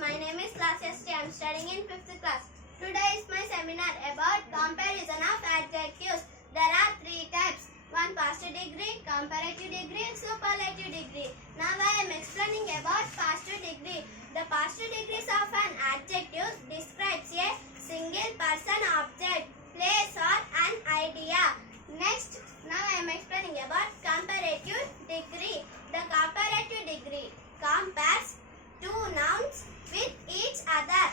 My name is Class ST. I am studying in 5th class. Today is my seminar about comparison of adjectives. There are three types. One, past degree, comparative degree, superlative degree. Now I am explaining about past degree. The past degrees of an adjective describes a single person, object, place or an idea. Next, now I am explaining about comparative degree. The comparative degree compares two nouns with each other.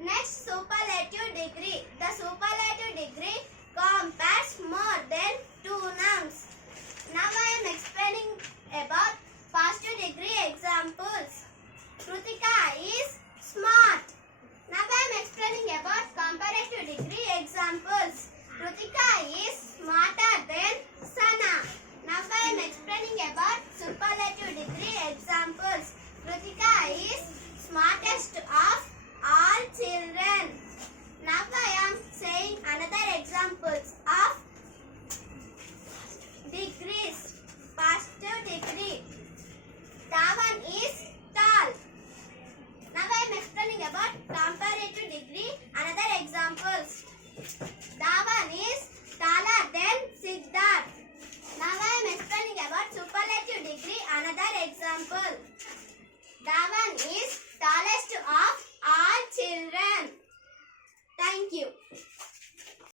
Next, superlative degree. The superlative degree compares more than two nouns. Now I am explaining about past degree examples. Krutika is smart. Now I am explaining about comparative degree examples. Krutika is smarter than Sana. Now I am explaining about superlative degree examples. Krutika is smartest of all children. Now I am saying another examples of degrees. Past degree. Dhawan is tall. Now I am explaining about comparative degree. Another examples. Dhawan is taller than Siddharth. Now I am explaining about superlative degree. Another example. Dhawan is tallest of all children. Thank you.